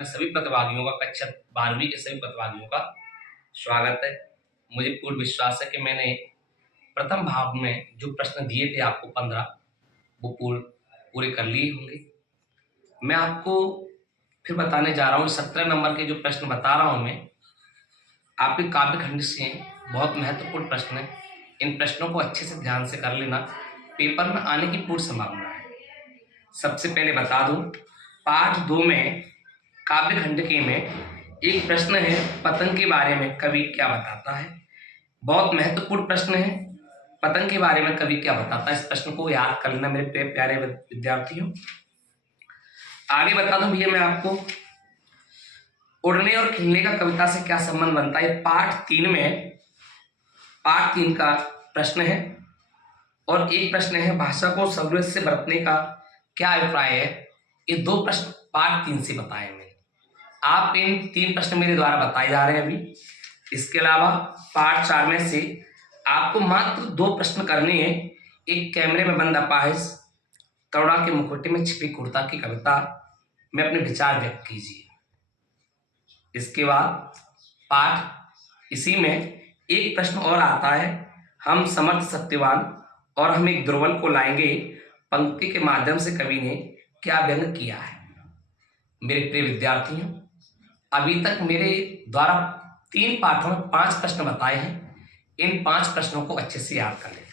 सभी प्रतिभागियों का कक्षा 12वीं के सभी प्रतिभागियों का स्वागत है। मुझे पूर्ण विश्वास है कि मैंने प्रथम भाग में जो प्रश्न दिए थे आपको 15 वो पूरे कर लिए होंगे। मैं आपको फिर बताने जा रहा हूँ 17 नंबर के जो प्रश्न बता रहा हूँ मैं आपके काव्य खंड से हैं, बहुत महत्वपूर्ण प्रश्न है। इन प्रश्नों को अच्छे से ध्यान से कर लेना, पेपर में आने की पूर्ण संभावना है। सबसे पहले बता दूं, पाठ 2 में काव्य खंड के में एक प्रश्न है, पतंग के बारे में कवि क्या बताता है। बहुत महत्वपूर्ण प्रश्न है, पतंग के बारे में कवि क्या बताता है। इस प्रश्न को याद कर लेना मेरे प्यारे विद्यार्थियों। आगे बता दूं भैया मैं आपको, उड़ने और खिलने का कविता से क्या संबंध बनता है। पाठ 3 का प्रश्न है और एक प्रश्न है, भाषा को सर्वस्व से बरतने का क्या अभिप्राय है। ये दो प्रश्न पाठ 3 से बताए मैंने। आप इन 3 प्रश्न मेरे द्वारा बताए जा रहे हैं अभी। इसके अलावा पाठ 4 में से आपको मात्र 2 प्रश्न करने हैं। एक, कैमरे में बंद अपाहिज, करुणा के मुखौटे में छिपी कुर्ता की कविता में अपने विचार व्यक्त कीजिए। इसके बाद पाठ इसी में एक प्रश्न और आता है, हम समर्थ सत्यवान और हम एक दुर्बल को लाएंगे पंक्ति के माध्यम से कवि ने क्या व्यंग किया है। मेरे प्रिय विद्यार्थियों, अभी तक मेरे द्वारा 3 पाठों में 5 प्रश्न बताए हैं। इन 5 प्रश्नों को अच्छे से याद कर लें।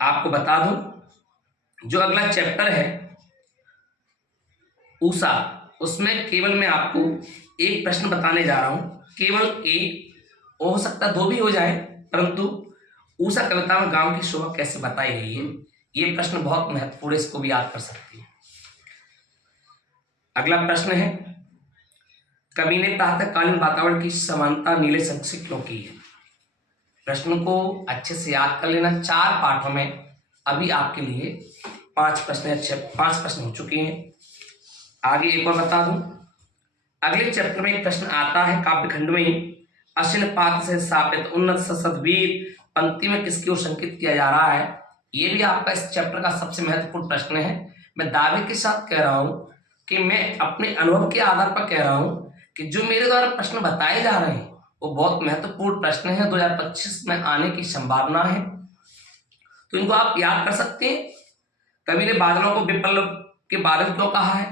आपको बता दूं, जो अगला चैप्टर है ऊषा, उसमें केवल मैं आपको एक प्रश्न बताने जा रहा हूं, केवल एक, हो सकता 2 भी हो जाए, परंतु ऊषा कविता में गांव की शोभा कैसे बताई गई है, ये प्रश्न बहुत महत्वपूर्ण है, इसको भी याद कर सकते हैं। अगला प्रश्न है, कवि ने प्रातःकालीन वातावरण की समानता नीले संग से क्यों की है। प्रश्न को अच्छे से याद कर लेना। 4 पाठों में अभी आपके लिए 5 प्रश्न हो चुके हैं। आगे एक और बता दूं, अगले चैप्टर में एक प्रश्न आता है काव्य खंड में ही, अश्विन पात्र से स्थापित उन्नत सदवीर पंक्ति में किसकी ओर संकेत किया जा रहा है। ये भी आपका इस चैप्टर का सबसे महत्वपूर्ण प्रश्न है। मैं दावे के साथ कह रहा हूं कि मैं अपने अनुभव के आधार पर कह रहा हूं कि जो मेरे द्वारा प्रश्न बताए जा रहे हैं वो बहुत महत्वपूर्ण प्रश्न है, 2025 में आने की संभावना है, तो इनको आप याद कर सकते हैं। कवि ने बादलों को विप्लव के बादल क्यों कहा है।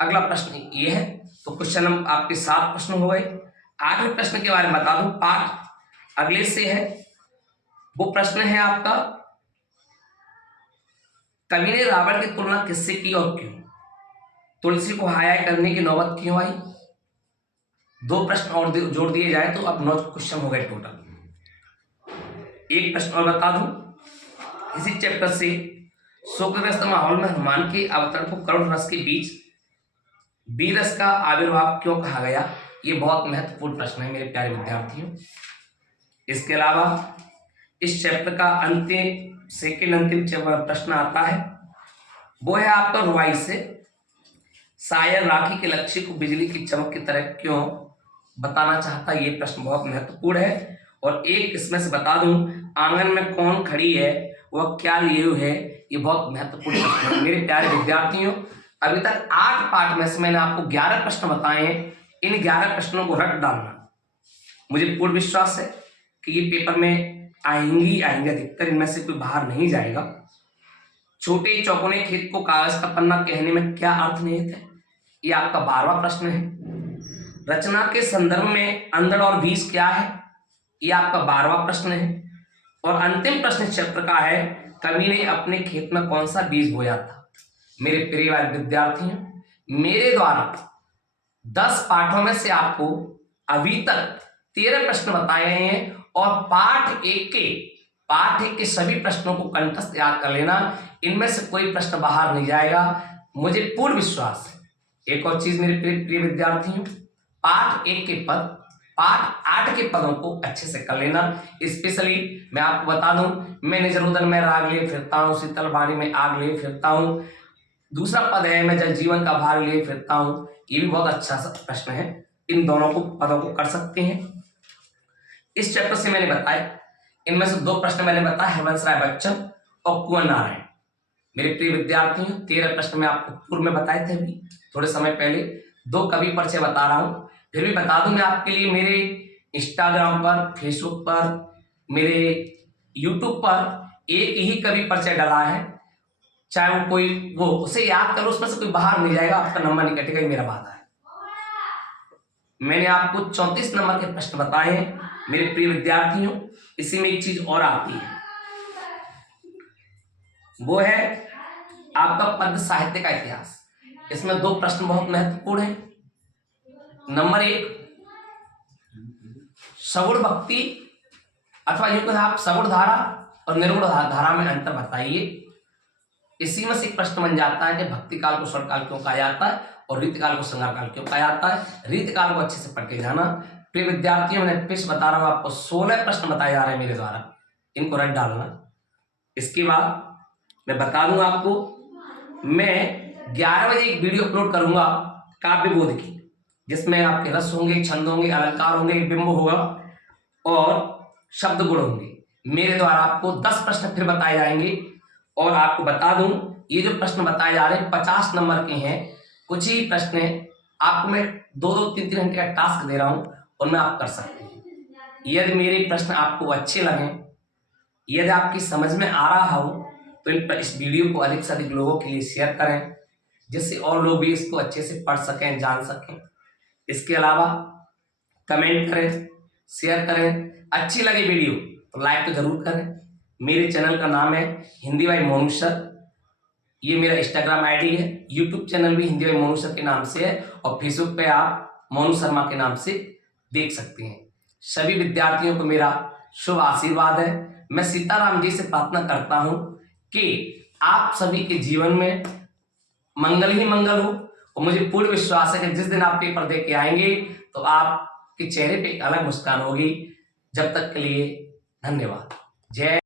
अगला प्रश्न ये है, तो क्वेश्चन हम आपके 7 प्रश्न हो गए। 8वें प्रश्न के बारे में बता दूं, पाठ अगले से है, वो प्रश्न है आपका, कवि ने रावण की तुलना किससे की और क्यों। तुलसी को हाय करने की नौबत क्यों आई। 2 प्रश्न और जोड़ दिए जाए तो अब 9 क्वेश्चन हो गए टोटल। एक प्रश्न और बता दूं, इसी चैप्टर से शोकग्रस्त माहौल में हनुमान के अवतरण को करुण रस के बीच वीर रस का आविर्भाव क्यों कहा गया। ये बहुत महत्वपूर्ण प्रश्न है मेरे प्यारे विद्यार्थियों। इसके अलावा इस चैप्टर का अंतिम प्रश्न आता है, वो है आपका रुबाई से, शायर राखी के लक्ष्य को बिजली की चमक की तरह क्यों बताना चाहता है। ये प्रश्न बहुत महत्वपूर्ण है। और एक इसमें से बता दूं, आंगन में कौन खड़ी है वह क्या लिए हुए है। ये बहुत महत्वपूर्ण प्रश्न है मेरे प्यारे विद्यार्थियों। अभी तक 8 पाठ में से मैंने आपको 11 प्रश्न बताए हैं। इन 11 प्रश्नों को रट डालना। मुझे पूर्ण विश्वास है कि ये पेपर में आएंगे अधिकतर, इनमें से कोई बाहर नहीं जाएगा। छोटे चौकोने खेत को कागज का पन्ना कहने में क्या अर्थ निहित है। ये आपका 12वां प्रश्न है। रचना के संदर्भ में अंधड़ और बीज क्या है। ये आपका 12वां प्रश्न है। और अंतिम प्रश्न इस चैप्टर का है, कवि ने अपने खेत में कौन सा बीज बोया था। मेरे प्रिय विद्यार्थियों, मेरे द्वारा 10 पाठों में से आपको अभी तक 13 प्रश्न बताए गए हैं और पाठ एक के सभी प्रश्नों को कंठस्थ याद कर लेना। इनमें से कोई प्रश्न बाहर नहीं जाएगा, मुझे पूर्ण विश्वास है। एक और चीज मेरे प्रिय विद्यार्थियों, पाठ 1 के पद, पाठ 8 के पदों को अच्छे से कर लेना। स्पेशली मैं आपको बता दूं, मैं निजरुदन में राग लिए फिरता हूँ, शीतल वाणी में आग लिए फिरता हूँ। दूसरा पद है, मैं जल जीवन का भार लिए फिरता हूँ। ये भी बहुत अच्छा सा प्रश्न है, इन दोनों को पदों को कर सकते हैं। इस चैप्टर से मैंने बताया, इनमें से 2 प्रश्न मैंने बताया, हरवंश राय बच्चन और कुंवर नारायण। मेरे प्रिय विद्यार्थियों, 13 प्रश्न में आपको पूर्व में बताए थे अभी थोड़े समय पहले। 2 कवि परिचय बता रहा हूं, फिर भी बता दूं मैं आपके लिए, मेरे इंस्टाग्राम पर, फेसबुक पर, मेरे यूट्यूब पर एक ही कवि परिचय डला है। चाहे वो कोई वो उसे याद करो, उसमें से कोई बाहर नहीं जाएगा, आपका नंबर नहीं कटेगा, ये मेरा वादा है। मैंने आपको 34 नंबर के प्रश्न बताए हैं मेरे प्रिय विद्यार्थियों। इसी में एक चीज और आती है, वो है आपका पद्य साहित्य का इतिहास। इसमें 2 प्रश्न बहुत महत्वपूर्ण हैं। नंबर 1, सगुण भक्ति अथवा यूं कहें आप सगुण धारा और निर्गुण धारा में अंतर बताइए। इसी में से एक प्रश्न बन जाता है कि भक्ति काल को स्वर्ण काल क्यों कहा जाता है और रीत काल को श्रृंगार काल क्यों कहा जाता है। रीत काल को अच्छे से पढ़ के जाना। प्रिय विद्यार्थियों, मैंने फिर बता रहा हूं आपको 16 प्रश्न बताए जा रहे हैं मेरे द्वारा, इनको रट डालना। इसके बाद मैं बता दूंगा आपको, मैं 11 बजे एक वीडियो अपलोड करूंगा काव्य बोध की, जिसमें आपके रस होंगे, छंद होंगे, अलंकार होंगे, बिंब होगा और शब्द गुण होंगे। मेरे द्वारा आपको 10 प्रश्न फिर बताए जाएंगे। और आपको बता दूं, ये जो प्रश्न बताए जा रहे हैं 50 नंबर के हैं। कुछ ही प्रश्न आपको मैं 2-2, 3-3 घंटे का टास्क दे रहा हूं, उनमें आप कर सकते हैं। यदि मेरे प्रश्न आपको अच्छे लगे, यदि आपकी समझ में आ रहा हो, तो इस वीडियो को अधिक से अधिक लोगों के लिए शेयर करें, जिससे और लोग भी इसको अच्छे से पढ़ सकें, जान सकें। इसके अलावा कमेंट करें, शेयर करें। अच्छी लगे वीडियो तो लाइक तो जरूर करें। मेरे चैनल का नाम है हिंदी बाय मोनू सर, ये मेरा इंस्टाग्राम आईडी है। यूट्यूब चैनल भी हिंदी बाय मोनू सर के नाम से है और फेसबुक पे आप मोनू शर्मा के नाम से देख सकते हैं। सभी विद्यार्थियों को मेरा शुभ आशीर्वाद है। मैं सीताराम जी से प्रार्थना करता हूं कि आप सभी के जीवन में मंगल ही मंगल हो। और मुझे पूर्ण विश्वास है कि जिस दिन आप पेपर दे के आएंगे तो आपके चेहरे पे एक अलग मुस्कान होगी। जब तक के लिए धन्यवाद। जय